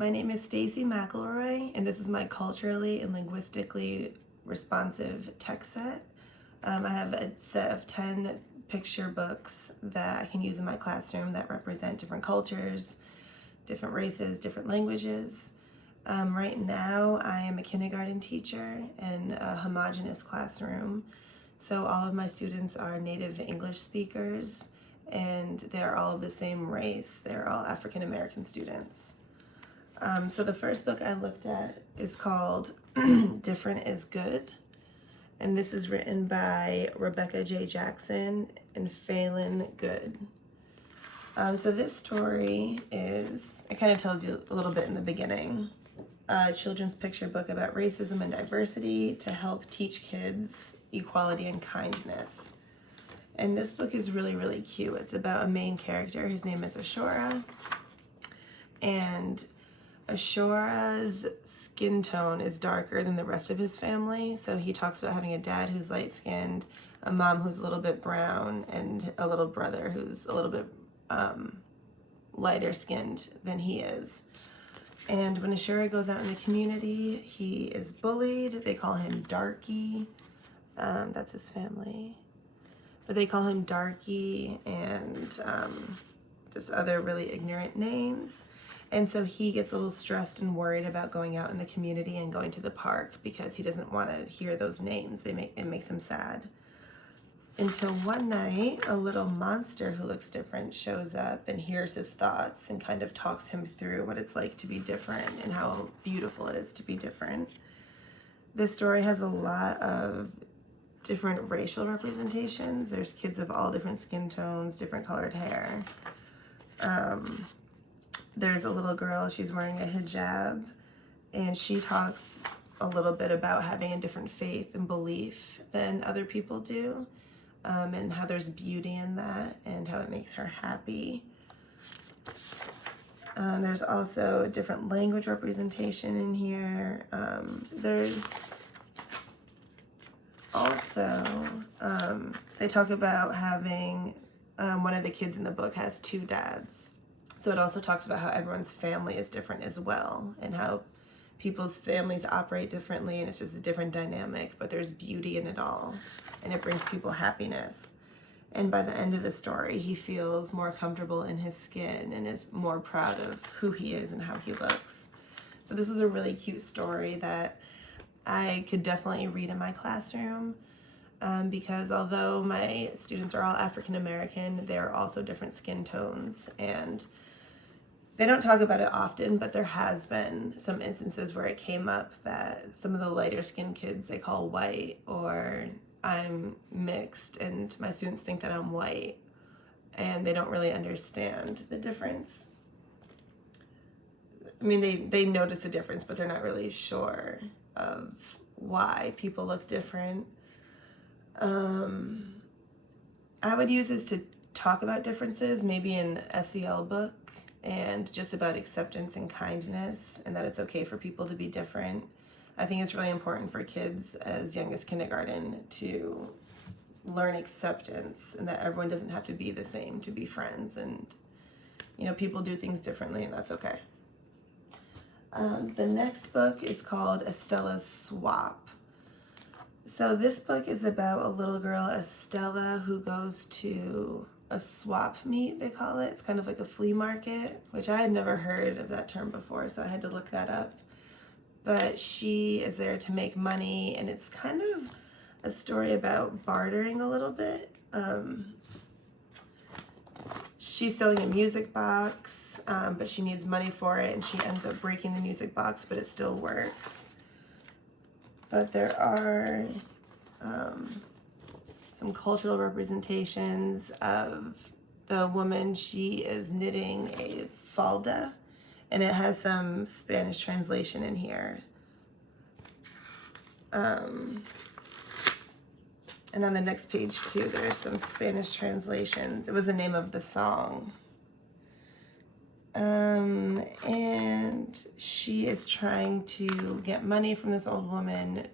My name is Stacy McElroy, and this is my culturally and linguistically responsive text set. I have a set of 10 picture books that I can use in my classroom that represent different cultures, different races, different languages. Right now, I am a kindergarten teacher in a homogeneous classroom. So all of my students are native English speakers, and they're all the same race. They're all African American students. So the first book I looked at is called Different is Good. And this is written by Rebecca J. Jackson and Phelan Good. So this story it kind of tells you a little bit in the beginning. A children's picture book about racism and diversity to help teach kids equality and kindness. And this book is really, really cute. It's about a main character. His name is Ashura. And Ashura's skin tone is darker than the rest of his family. So he talks about having a dad who's light-skinned, a mom who's a little bit brown, and a little brother who's a little bit lighter skinned than he is. And when Ashura goes out in the community, he is bullied. They call him Darky. That's his family. But they call him Darky and just other really ignorant names. And so he gets a little stressed and worried about going out in the community and going to the park because he doesn't want to hear those names. It makes him sad. Until one night, a little monster who looks different shows up and hears his thoughts and kind of talks him through what it's like to be different and how beautiful it is to be different. This story has a lot of different racial representations. There's kids of all different skin tones, different colored hair. There's a little girl, she's wearing a hijab, and she talks a little bit about having a different faith and belief than other people do, and how there's beauty in that and how it makes her happy. There's also a different language representation in here. There's also, they talk about having, one of the kids in the book has two dads. So it also talks about how everyone's family is different as well and how people's families operate differently, and it's just a different dynamic, but there's beauty in it all and it brings people happiness. And by the end of the story, he feels more comfortable in his skin and is more proud of who he is and how he looks. So this was a really cute story that I could definitely read in my classroom. Because although my students are all African American, they're also different skin tones, and they don't talk about it often, but there has been some instances where it came up that some of the lighter skinned kids they call white, or I'm mixed and my students think that I'm white, and they don't really understand the difference. I mean, they notice the difference, but they're not really sure of why people look different. I would use this to talk about differences, maybe an SEL book, and just about acceptance and kindness, and that it's okay for people to be different. I think it's really important for kids as young as kindergarten to learn acceptance and that everyone doesn't have to be the same to be friends, and people do things differently, and that's okay. The next book is called Estella's Swap. So this book is about a little girl, Estella, who goes to a swap meet, they call it. It's kind of like a flea market, which I had never heard of that term before, so I had to look that up. But she is there to make money, and it's kind of a story about bartering a little bit. She's selling a music box, but she needs money for it, and she ends up breaking the music box, but it still works. But there are some cultural representations of the woman. She is knitting a falda, and it has some Spanish translation in here. And on the next page too, there's some Spanish translations. It was the name of the song. And she is trying to get money from this old woman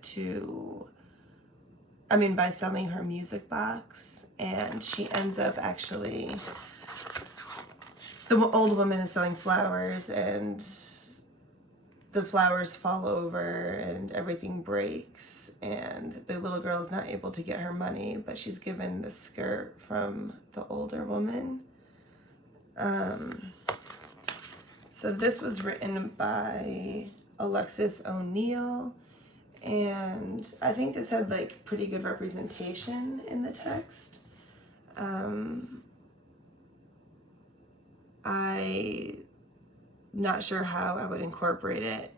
by selling her music box, and she ends up the old woman is selling flowers, and the flowers fall over and everything breaks, and the little girl's not able to get her money, but she's given the skirt from the older woman. So this was written by Alexis O'Neill, and I think this had like pretty good representation in the text. I'm not sure how I would incorporate it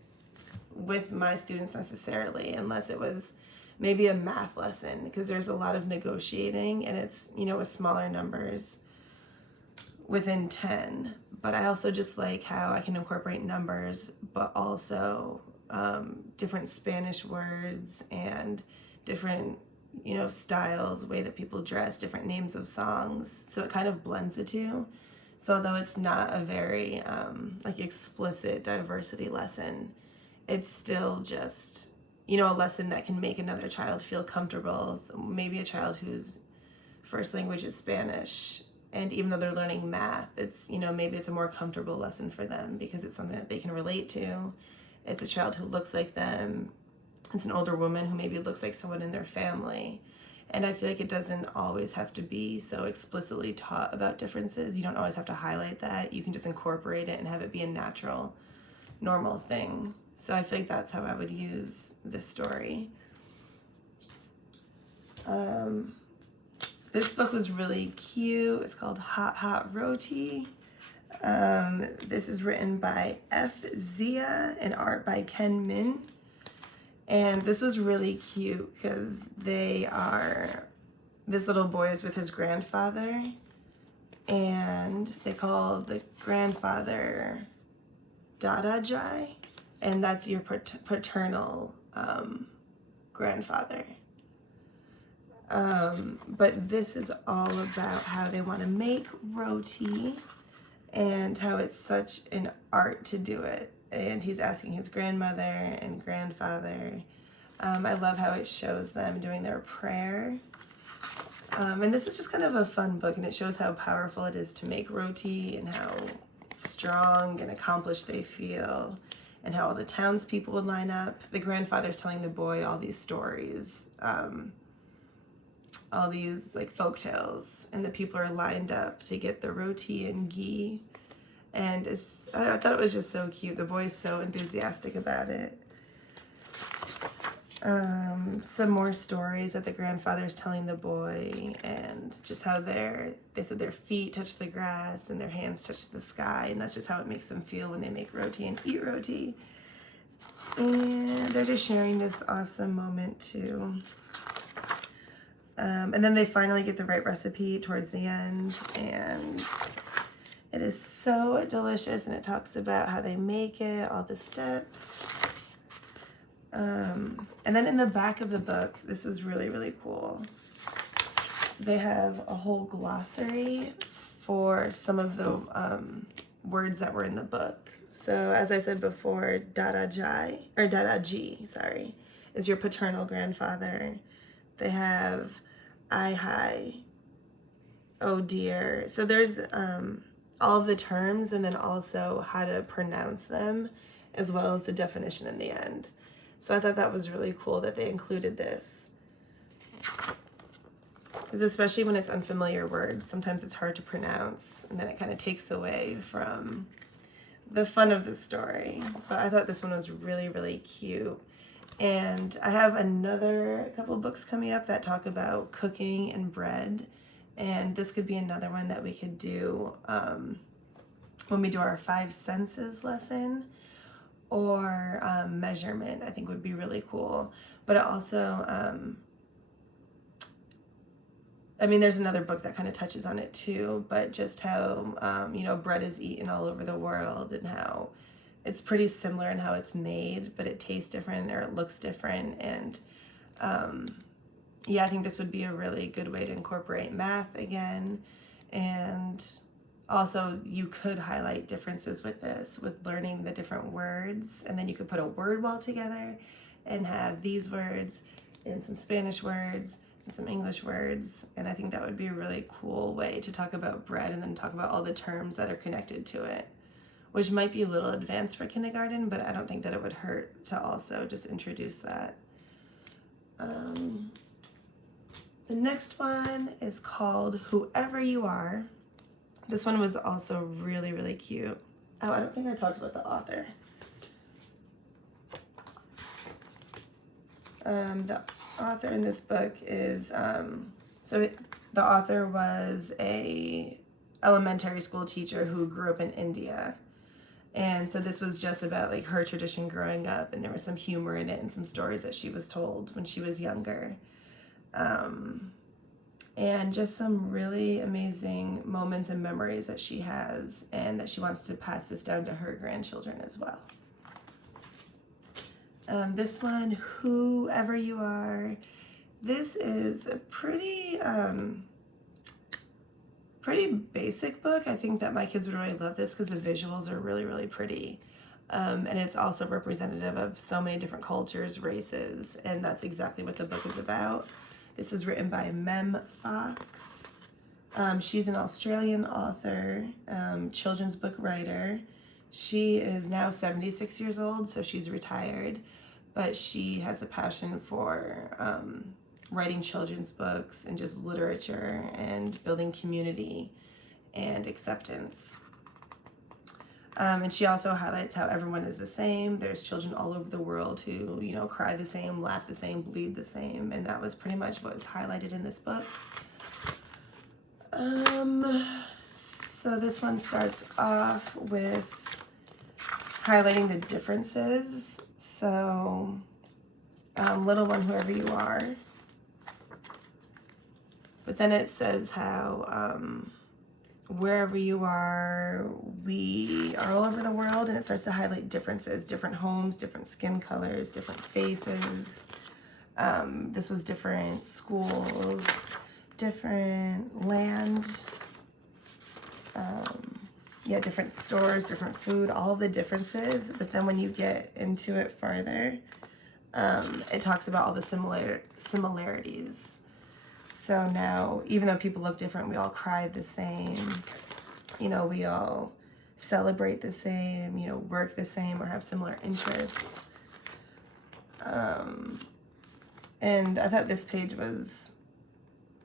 with my students necessarily, unless it was maybe a math lesson, because there's a lot of negotiating and it's, with smaller numbers within 10. But I also just like how I can incorporate numbers, but also different Spanish words and different, styles, way that people dress, different names of songs. So it kind of blends the two. So although it's not a very explicit diversity lesson, it's still just, a lesson that can make another child feel comfortable. So maybe a child whose first language is Spanish, and even though they're learning math, it's, maybe it's a more comfortable lesson for them because it's something that they can relate to. It's a child who looks like them. It's an older woman who maybe looks like someone in their family. And I feel like it doesn't always have to be so explicitly taught about differences. You don't always have to highlight that. You can just incorporate it and have it be a natural, normal thing. So I feel like that's how I would use this story. This book was really cute. It's called Hot Hot Roti. This is written by F. Zia and art by Ken Min. And this was really cute because this little boy is with his grandfather, and they call the grandfather Dadajai, and that's your paternal grandfather. But this is all about how they want to make roti and how it's such an art to do it. And he's asking his grandmother and grandfather. I love how it shows them doing their prayer. And this is just kind of a fun book, and it shows how powerful it is to make roti and how strong and accomplished they feel, and how all the townspeople would line up. The grandfather's telling the boy all these stories, all these like folk tales, and the people are lined up to get the roti and ghee. And I thought it was just so cute. The boy's so enthusiastic about it. Some more stories that the grandfather's telling the boy, and just how they said their feet touch the grass and their hands touch the sky, and that's just how it makes them feel when they make roti and eat roti. And they're just sharing this awesome moment too. And then they finally get the right recipe towards the end, and it is so delicious, and it talks about how they make it, all the steps. And then in the back of the book, this was really, really cool. They have a whole glossary for some of the words that were in the book. So as I said before, Dadaji, is your paternal grandfather. They have I hi, oh dear. So there's all of the terms, and then also how to pronounce them, as well as the definition in the end. So I thought that was really cool that they included this. Because especially when it's unfamiliar words, sometimes it's hard to pronounce, and then it kind of takes away from the fun of the story. But I thought this one was really, really cute. And I have a couple of books coming up that talk about cooking and bread. And this could be another one that we could do when we do our 5 senses lesson, or measurement, I think would be really cool. But it also, there's another book that kind of touches on it too, but just how, bread is eaten all over the world, and how it's pretty similar in how it's made, but it tastes different or it looks different. And I think this would be a really good way to incorporate math again. And also, you could highlight differences with this, with learning the different words, and then you could put a word wall together and have these words and some Spanish words and some English words. And I think that would be a really cool way to talk about bread, and then talk about all the terms that are connected to it which might be a little advanced for kindergarten, but I don't think that it would hurt to also just introduce that. The next one is called Whoever You Are. This one was also really, really cute. Oh, I don't think I talked about the author. The author in this book is, the author was a elementary school teacher who grew up in India. And so this was just about like her tradition growing up, and there was some humor in it and some stories that she was told when she was younger. And just some really amazing moments and memories that she has, and that she wants to pass this down to her grandchildren as well. This one, Whoever You Are, this is a pretty basic book. I think that my kids would really love this because the visuals are really, really pretty. And it's also representative of so many different cultures, races, and that's exactly what the book is about. This is written by Mem Fox. She's an Australian author, children's book writer. She is now 76 years old, so she's retired, but she has a passion for writing children's books and just literature and building community and acceptance. And she also highlights how everyone is the same. There's children all over the world who, you know, cry the same, laugh the same, bleed the same, and that was pretty much what was highlighted in this book. So this one starts off with highlighting the differences. So, little one, whoever you are. But then it says how wherever you are, we are all over the world, and it starts to highlight differences, different homes, different skin colors, different faces. This was different schools, different land, different stores, different food, all the differences. But then when you get into it farther, it talks about all the similarities. So now, even though people look different, we all cry the same, you know, we all celebrate the same, you know, work the same or have similar interests. And I thought this page was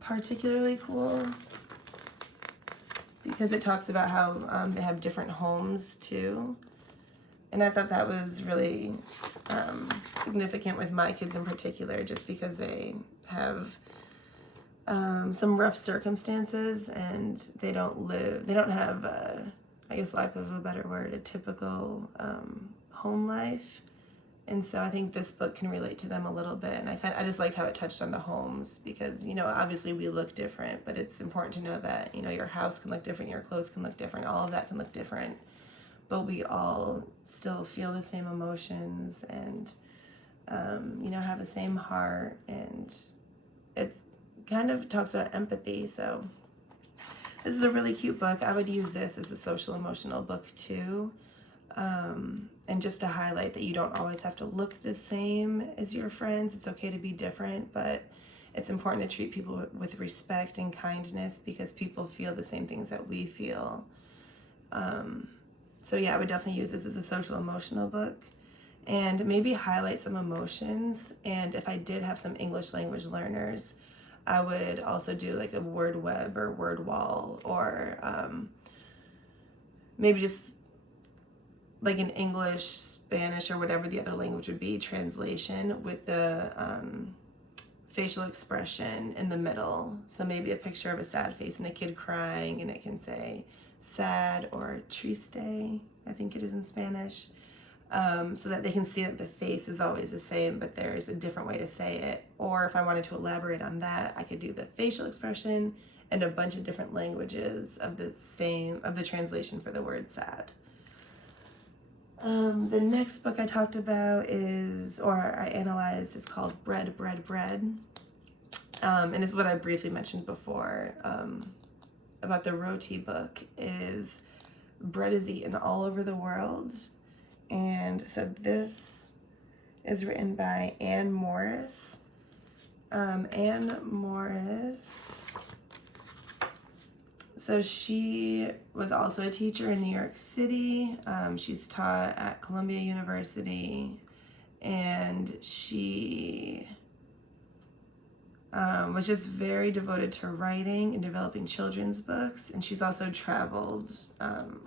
particularly cool because it talks about how they have different homes too. And I thought that was really significant with my kids in particular, just because they have some rough circumstances, and they don't have, I guess lack of a better word, a typical home life. And so I think this book can relate to them a little bit. And I just liked how it touched on the homes, because, you know, obviously we look different, but it's important to know that, you know, your house can look different, your clothes can look different, all of that can look different, but we all still feel the same emotions and, you know, have the same heart. And it kind of talks about empathy. So this is a really cute book. I would use this as a social emotional book too. And just to highlight that you don't always have to look the same as your friends. It's okay to be different, but it's important to treat people with respect and kindness, because people feel the same things that we feel. So yeah, I would definitely use this as a social emotional book, and maybe highlight some emotions. And if I did have some English language learners, I would also do like a word web or word wall, or maybe just like an English, Spanish, or whatever the other language would be, translation with the facial expression in the middle. So maybe a picture of a sad face and a kid crying, and it can say sad or triste, I think it is in Spanish, so that they can see that the face is always the same, but there's a different way to say it. Or if I wanted to elaborate on that, I could do the facial expression and a bunch of different languages of the translation for the word sad. The next book I talked about I analyzed, is called Bread, Bread, Bread. And this is what I briefly mentioned before about the Roti book, is bread is eaten all over the world. And so this is written by Anne Morris. Anne Morris So she was also a teacher in New York City. She's taught at Columbia University, and she was just very devoted to writing and developing children's books. And she's also traveled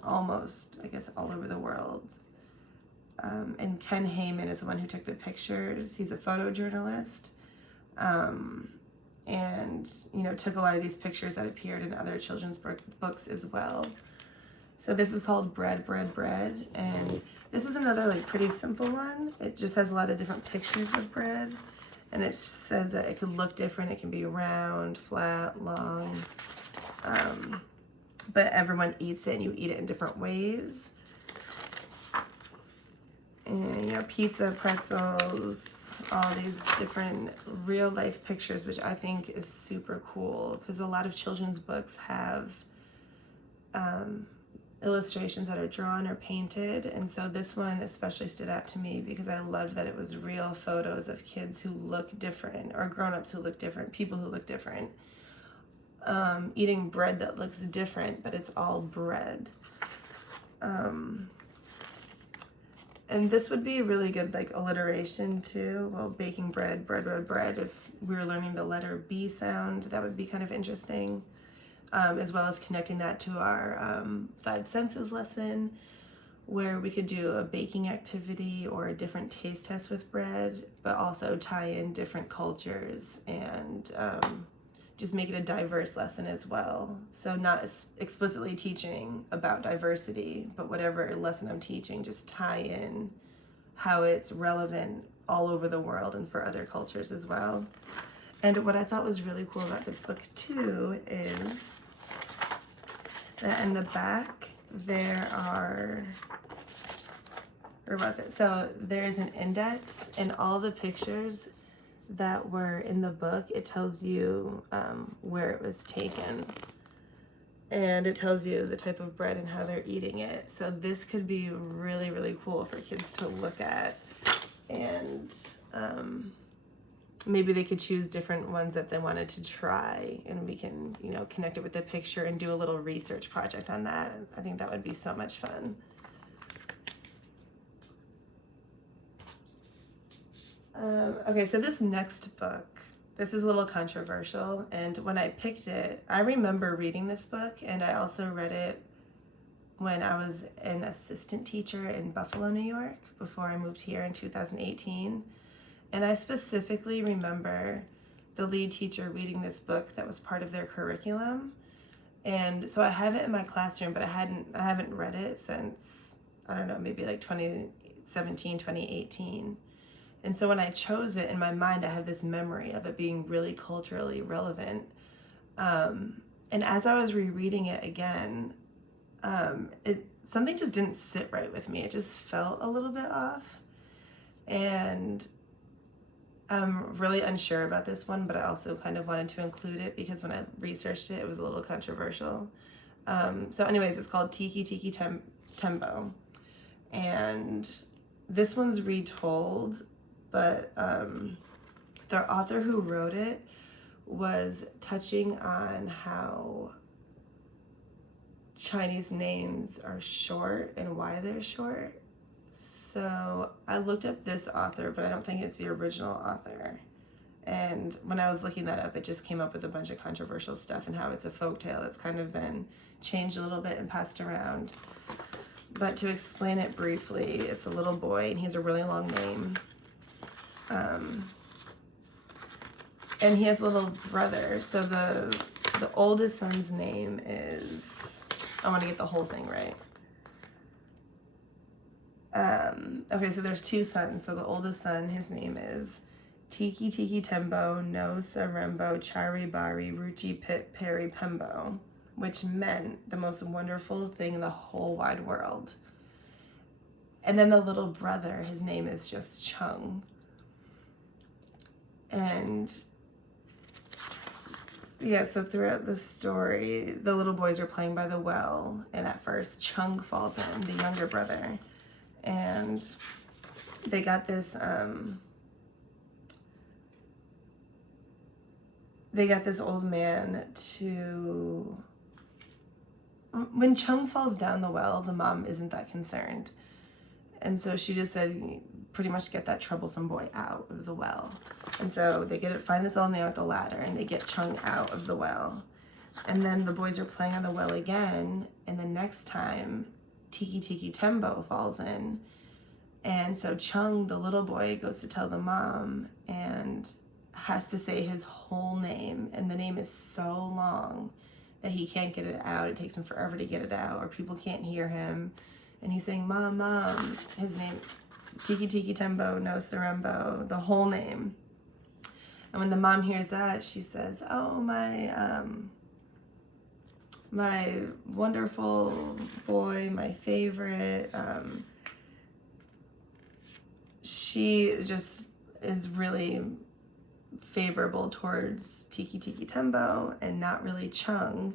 almost, I guess, all over the world. And Ken Heyman is the one who took the pictures. He's a photojournalist. And, you know, took a lot of these pictures that appeared in other children's books as well. So this is called Bread, Bread, Bread. And this is another, like, pretty simple one. It just has a lot of different pictures of bread. And it says that it can look different. It can be round, flat, long. But everyone eats it, and you eat it in different ways. And, you know, pizza, pretzels, all these different real life pictures, which I think is super cool, because a lot of children's books have illustrations that are drawn or painted. And so this one especially stood out to me because I loved that it was real photos of kids who look different, or grown-ups who look different, people who look different, eating bread that looks different, but it's all bread. And this would be a really good, like, alliteration too. Well, baking bread, bread, bread, bread. If we were learning the letter B sound, that would be kind of interesting. As well as connecting that to our 5 senses lesson, where we could do a baking activity or a different taste test with bread, but also tie in different cultures and just make it a diverse lesson as well. So not explicitly teaching about diversity, but whatever lesson I'm teaching, just tie in how it's relevant all over the world and for other cultures as well. And what I thought was really cool about this book too is that in the back there are, where was it? So there's an index, and all the pictures that were in the book, it tells you where it was taken, and it tells you the type of bread and how they're eating it. So this could be really, really cool for kids to look at, and maybe they could choose different ones that they wanted to try, and we can, you know, connect it with the picture and do a little research project on that. I think that would be so much fun. Okay, so this next book, this is a little controversial, and when I picked it, I remember reading this book, and I also read it when I was an assistant teacher in Buffalo, New York, before I moved here in 2018. And I specifically remember the lead teacher reading this book that was part of their curriculum. And so I have it in my classroom, but I haven't read it since, I don't know, maybe like 2017, 2018. And so when I chose it, in my mind, I have this memory of it being really culturally relevant. And as I was rereading it again, something just didn't sit right with me. It just felt a little bit off. And I'm really unsure about this one, but I also kind of wanted to include it because when I researched it, it was a little controversial. So anyways, it's called Tiki Tiki Tembo. And this one's retold, but the author who wrote it was touching on how Chinese names are short and why they're short. So I looked up this author, but I don't think it's the original author. And when I was looking that up, it just came up with a bunch of controversial stuff and how it's a folktale that's kind of been changed a little bit and passed around. But to explain it briefly, it's a little boy, and he has a really long name. And he has a little brother. So the oldest son's name is, I want to get the whole thing right. Okay, so there's 2 sons. So the oldest son, his name is Tiki Tiki Tembo no Sarembo Chari Bari Ruchi Pit Peri Pembo, which meant the most wonderful thing in the whole wide world. And then the little brother, his name is just Chung. And yeah, so throughout the story, the little boys are playing by the well, and at first Chung falls in, the younger brother, and they got this old man to when Chung falls down the well, the mom isn't that concerned. And so she just said, pretty much get that troublesome boy out of the well. And so they find this old man with the ladder, and they get Chung out of the well. And then the boys are playing on the well again, and the next time, Tiki Tiki Tembo falls in. And so Chung, the little boy, goes to tell the mom and has to say his whole name, and the name is so long that he can't get it out. It takes him forever to get it out, or people can't hear him. And he's saying, Mom, Mom, his name, Tiki Tiki Tembo no Sarembo, the whole name. And when the mom hears that, she says, oh, my wonderful boy, my favorite. She just is really favorable towards Tiki Tiki Tembo and not really Chung.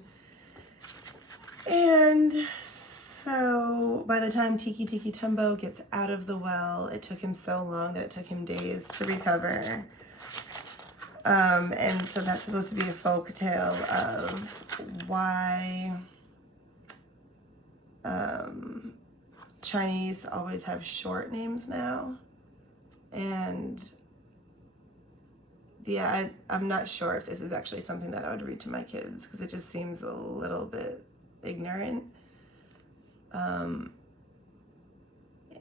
And so by the time Tiki Tiki Tembo gets out of the well, it took him so long that it took him days to recover. And so that's supposed to be a folk tale of why Chinese always have short names now. And yeah, I'm not sure if this is actually something that I would read to my kids, because it just seems a little bit ignorant.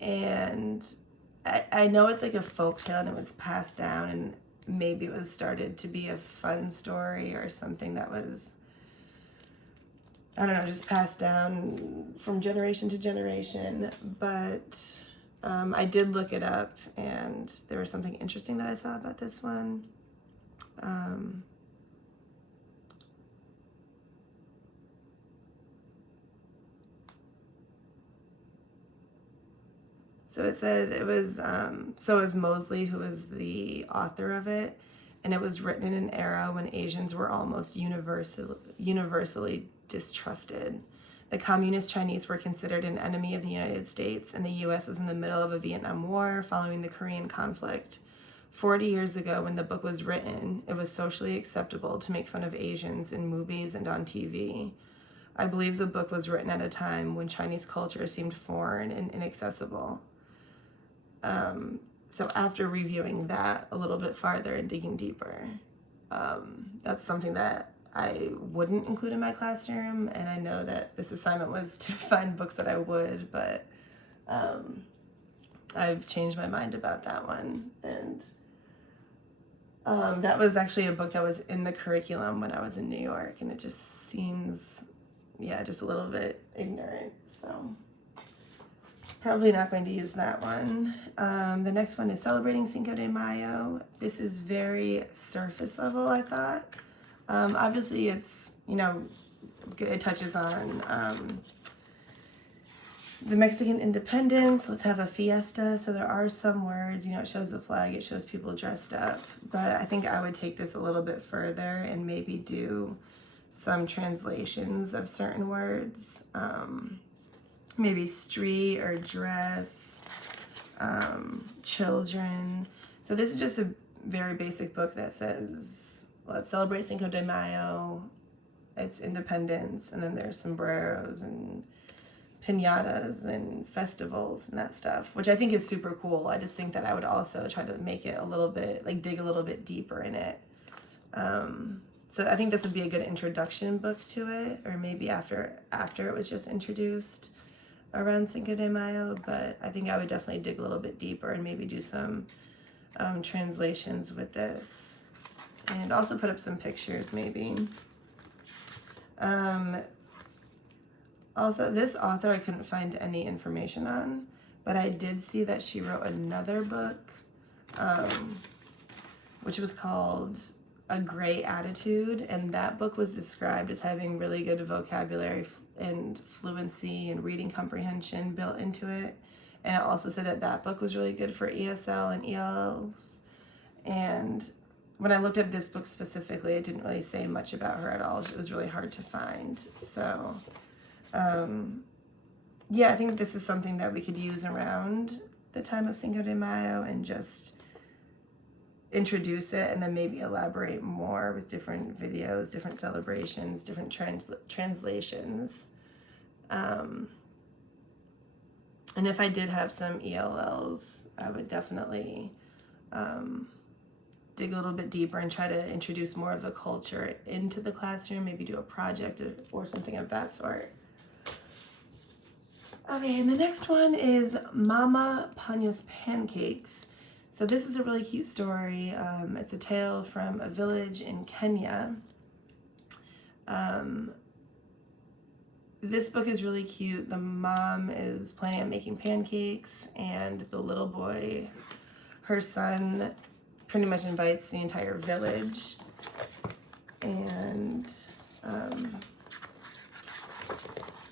And I know it's like a folk tale and it was passed down, and maybe it was started to be a fun story or something that was, I don't know, just passed down from generation to generation. But I did look it up, and there was something interesting that I saw about this one. So it said it was, so it was Mosley who was the author of it, and it was written in an era when Asians were almost universally distrusted. The communist Chinese were considered an enemy of the United States, and the U.S. was in the middle of a Vietnam War following the Korean conflict. 40 years ago, when the book was written, it was socially acceptable to make fun of Asians in movies and on TV. I believe the book was written at a time when Chinese culture seemed foreign and inaccessible. So after reviewing that a little bit farther and digging deeper, that's something that I wouldn't include in my classroom, and I know that this assignment was to find books that I would, but I've changed my mind about that one. And that was actually a book that was in the curriculum when I was in New York, and it just seems, yeah, just a little bit ignorant, so probably not going to use that one. The next one is Celebrating Cinco de Mayo. This is very surface level, I thought. Obviously, it's, you know, it touches on the Mexican independence. Let's have a fiesta. So there are some words, you know, it shows the flag, it shows people dressed up. But I think I would take this a little bit further and maybe do some translations of certain words. Maybe street or dress, children. So this is just a very basic book that says, let's celebrate Cinco de Mayo, it's independence, and then there's sombreros and piñatas and festivals and that stuff, which I think is super cool. I just think that I would also try to make it a little bit, like dig a little bit deeper in it. So I think this would be a good introduction book to it, or maybe after it was just introduced around Cinco de Mayo, but I think I would definitely dig a little bit deeper and maybe do some translations with this, and also put up some pictures maybe. Also, this author I couldn't find any information on, but I did see that she wrote another book, which was called A Gray Attitude, and that book was described as having really good vocabulary and fluency and reading comprehension built into it. And it also said that that book was really good for ESL and ELLs. And when I looked at this book specifically, it didn't really say much about her at all. It was really hard to find. So, yeah, I think this is something that we could use around the time of Cinco de Mayo and just introduce it, and then maybe elaborate more with different videos, different celebrations, different translations. And if I did have some ELLs, I would definitely dig a little bit deeper and try to introduce more of the culture into the classroom, maybe do a project or something of that sort. Okay, and the next one is Mama Panya's Pancakes. So this is a really cute story. It's a tale from a village in Kenya. This book is really cute. The mom is planning on making pancakes, and the little boy, her son, pretty much invites the entire village. And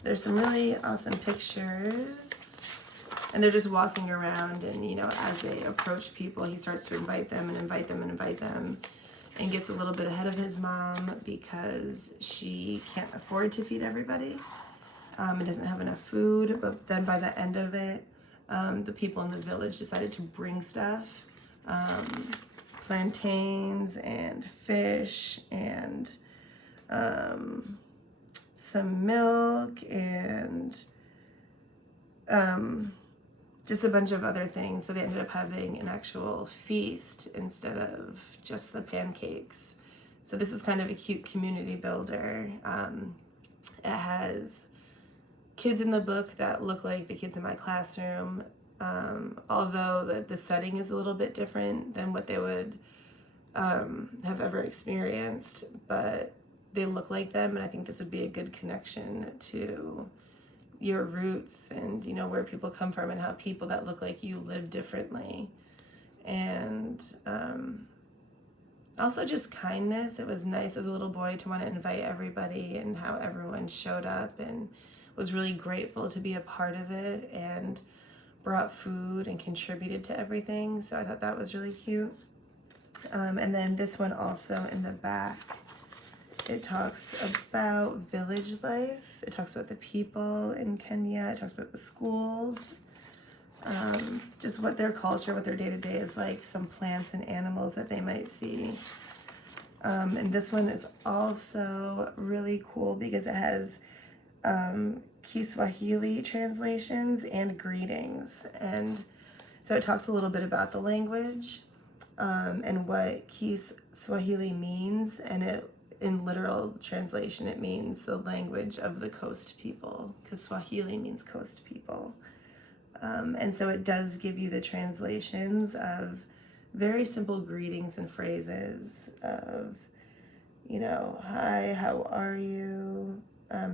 there's some really awesome pictures. And they're just walking around, and as they approach people, he starts to invite them and invite them and invite them, and gets a little bit ahead of his mom because she can't afford to feed everybody. It doesn't have enough food, but then by the end of it, the people in the village decided to bring stuff. Plantains and fish and some milk and just a bunch of other things. So they ended up having an actual feast instead of just the pancakes. So this is kind of a cute community builder. It has kids in the book that look like the kids in my classroom, although the setting is a little bit different than what they would have ever experienced, but they look like them, and I think this would be a good connection to your roots and where people come from and how people that look like you live differently. And also just kindness. It was nice as a little boy to want to invite everybody, and how everyone showed up and was really grateful to be a part of it and brought food and contributed to everything. So I thought that was really cute. And then this one also in the back, it talks about village life. It talks about the people in Kenya. It talks about the schools, just what their culture, what their day-to-day is like, some plants and animals that they might see. And this one is also really cool because it has Kiswahili translations and greetings. And so it talks a little bit about the language and what Kiswahili means, and it in literal translation, it means the language of the coast people, because Swahili means coast people. And so it does give you the translations of very simple greetings and phrases of, hi, how are you,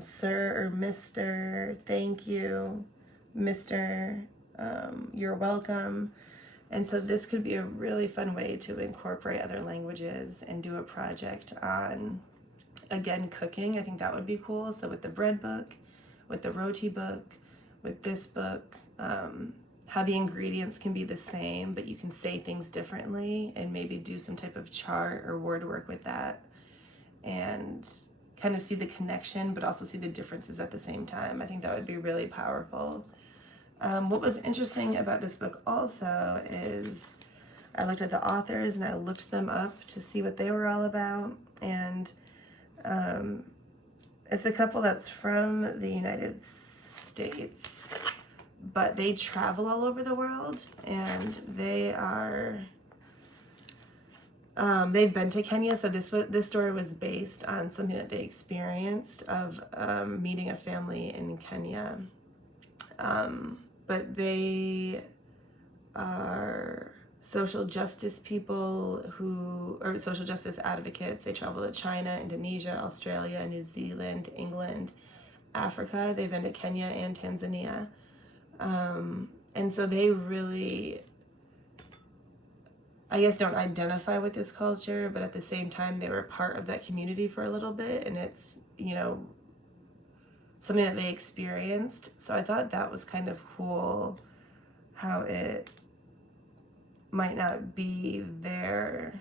sir or Mr., thank you, Mr., you're welcome. And so this could be a really fun way to incorporate other languages and do a project on, again, cooking. I think that would be cool. So with the bread book, with the roti book, with this book, how the ingredients can be the same, but you can say things differently, and maybe do some type of chart or word work with that, and kind of see the connection, but also see the differences at the same time. I think that would be really powerful. What was interesting about this book also is I looked at the authors and I looked them up to see what they were all about. And it's a couple that's from the United States, but they travel all over the world, and they are they've been to Kenya. So this story was based on something that they experienced of meeting a family in Kenya. But they are social justice people or social justice advocates. They travel to China, Indonesia, Australia, New Zealand, England, Africa. They've been to Kenya and Tanzania. And so they really, I guess, don't identify with this culture, but at the same time, they were part of that community for a little bit, and it's, something that they experienced. So I thought that was kind of cool, how it might not be their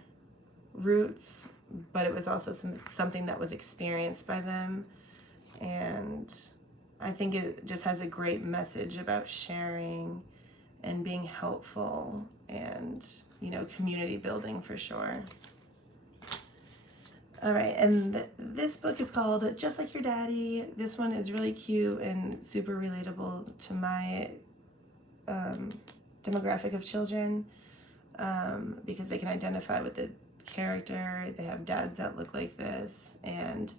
roots, but it was also something that was experienced by them. And I think it just has a great message about sharing and being helpful and, community building for sure. All right, and this book is called Just Like Your Daddy. This one is really cute and super relatable to my demographic of children, because they can identify with the character. They have dads that look like this, and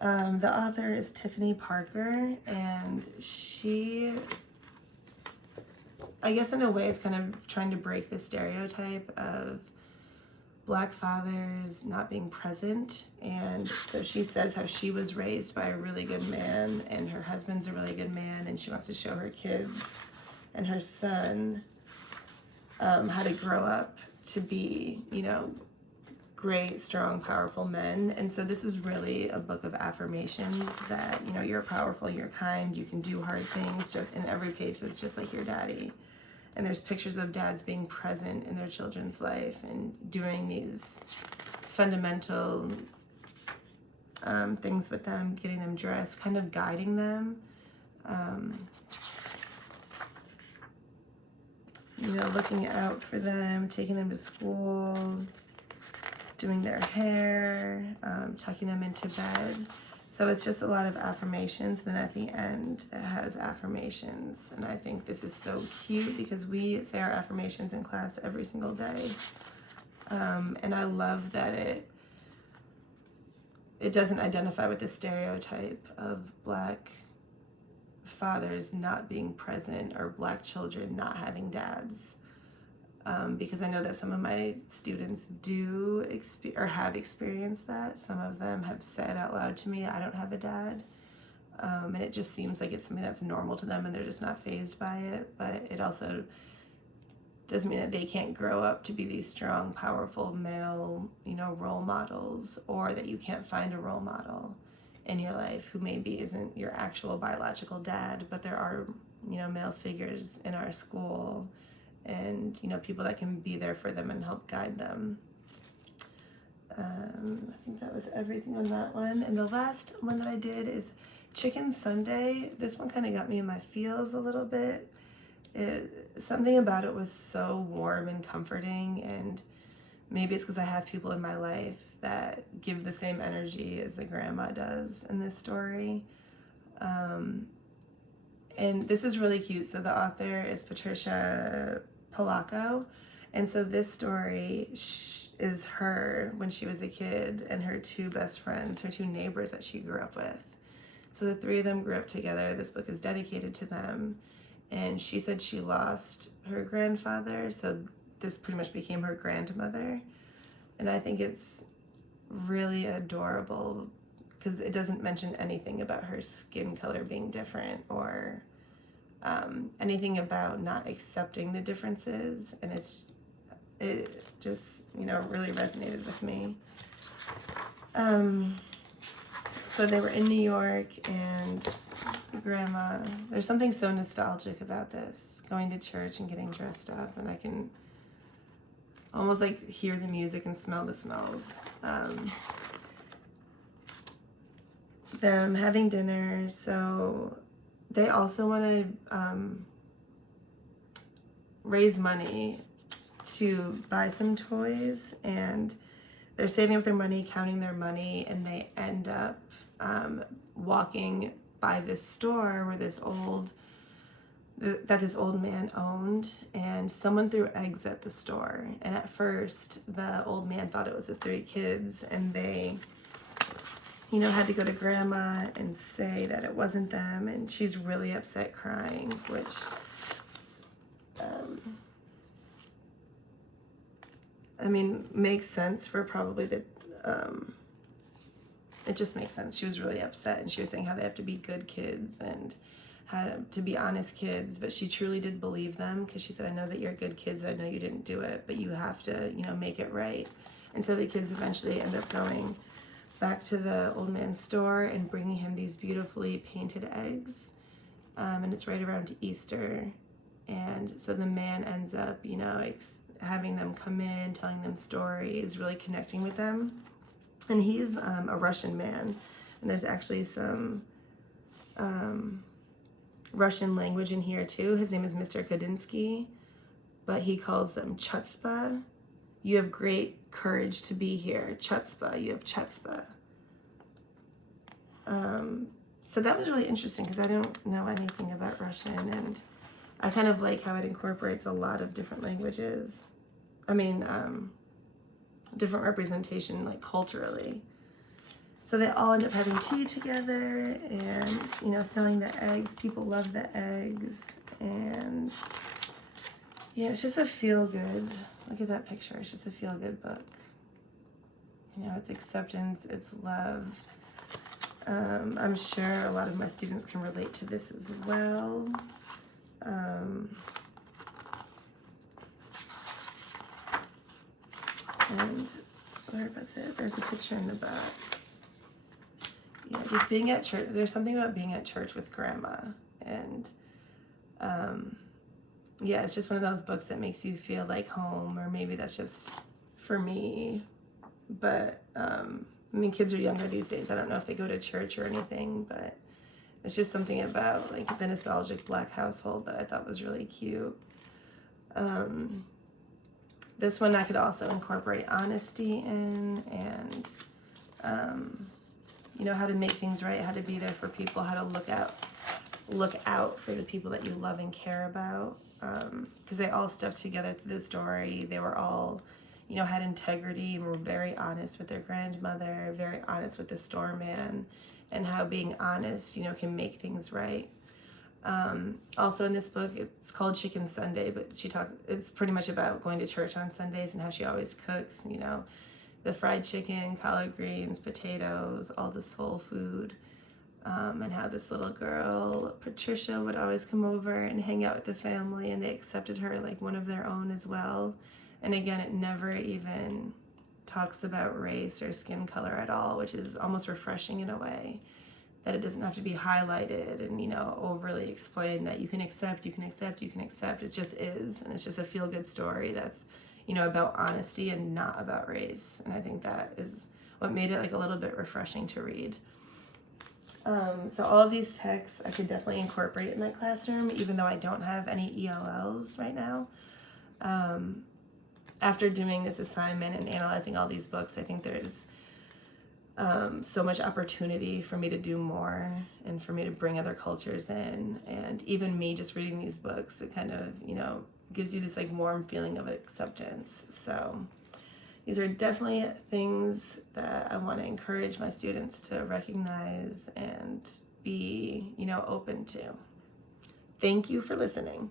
the author is Tiffany Parker, and she, I guess in a way, is kind of trying to break the stereotype of Black fathers not being present. And so she says how she was raised by a really good man, and her husband's a really good man, and she wants to show her kids and her son how to grow up to be, great, strong, powerful men. And so this is really a book of affirmations that, you're powerful, you're kind, you can do hard things, and every page is just like your daddy. And there's pictures of dads being present in their children's life and doing these fundamental things with them, getting them dressed, kind of guiding them. Looking out for them, taking them to school, doing their hair, tucking them into bed. So it's just a lot of affirmations. Then at the end, it has affirmations. And I think this is so cute because we say our affirmations in class every single day. And I love that it doesn't identify with the stereotype of Black fathers not being present or Black children not having dads. Because I know that some of my students do or have experienced that. Some of them have said out loud to me, I don't have a dad. And it just seems like it's something that's normal to them and they're just not fazed by it. But it also doesn't mean that they can't grow up to be these strong, powerful male, role models, or that you can't find a role model in your life who maybe isn't your actual biological dad, but there are, male figures in our school and, people that can be there for them and help guide them. I think that was everything on that one. And the last one that I did is Chicken Sunday. This one kind of got me in my feels a little bit. Something about it was so warm and comforting, and maybe it's because I have people in my life that give the same energy as the grandma does in this story. And this is really cute. So the author is Patricia Polacco. And so this story is her when she was a kid and her two best friends, her two neighbors that she grew up with. So the three of them grew up together. This book is dedicated to them. And she said she lost her grandfather, so this pretty much became her grandmother. And I think it's really adorable because it doesn't mention anything about her skin color being different or anything about not accepting the differences. And it just, really resonated with me. So they were in New York, and grandma, there's something so nostalgic about this, going to church and getting dressed up, and I can almost hear the music and smell the smells. Them having dinner, so they also want to raise money to buy some toys, and they're saving up their money, counting their money, and they end up walking by this store where this old man owned, and someone threw eggs at the store. And at first, the old man thought it was the three kids, and they, had to go to grandma and say that it wasn't them, and she's really upset, crying, which makes sense for probably it just makes sense. She was really upset, and she was saying how they have to be good kids and how to be honest kids, but she truly did believe them because she said, I know that you're good kids and I know you didn't do it, but you have to, make it right. And so the kids eventually end up going back to the old man's store and bringing him these beautifully painted eggs, and it's right around Easter. And so the man ends up, having them come in, telling them stories, really connecting with them. And he's a Russian man, and there's actually some Russian language in here too. His name is Mr. Kodinsky, but he calls them chutzpah, You have great courage to be here. Chutzpah, you have chutzpah. So that was really interesting because I don't know anything about Russian, and I kind of like how it incorporates a lot of different languages. I mean, different representation, like culturally. So they all end up having tea together and, you know, selling the eggs. People love the eggs. And yeah, it's just a feel-good. Look at that picture. It's just a feel-good book. You know, it's acceptance, it's love. I'm sure a lot of my students can relate to this as well. And where was it? There's a picture in the back. Yeah, just being at church. There's something about being at church with grandma. And yeah, it's just one of those books that makes you feel like home, or maybe that's just for me. But I mean, kids are younger these days. I don't know if they go to church or anything, but it's just something about like the nostalgic Black household that I thought was really cute. This one I could also incorporate honesty in, and you know, how to make things right, how to be there for people, how to look out for the people that you love and care about. Because they all stuck together through the story. They were all, you know, had integrity and were very honest with their grandmother, very honest with the store man, and how being honest, you know, can make things right. Also in this book, it's called Chicken Sunday, but it's pretty much about going to church on Sundays and how she always cooks, you know, the fried chicken, collard greens, potatoes, all the soul food. And how this little girl, Patricia, would always come over and hang out with the family, and they accepted her like one of their own as well. And again, it never even talks about race or skin color at all, which is almost refreshing in a way, that it doesn't have to be highlighted and, you know, overly explained that you can accept, you can accept, you can accept. It just is, and it's just a feel-good story that's, you know, about honesty and not about race. And I think that is what made it like a little bit refreshing to read. So all of these texts I could definitely incorporate in my classroom, even though I don't have any ELLs right now. After doing this assignment and analyzing all these books, I think there's so much opportunity for me to do more and for me to bring other cultures in. And even me just reading these books, it kind of, you know, gives you this like warm feeling of acceptance. So these are definitely things that I want to encourage my students to recognize and be, you know, open to. Thank you for listening.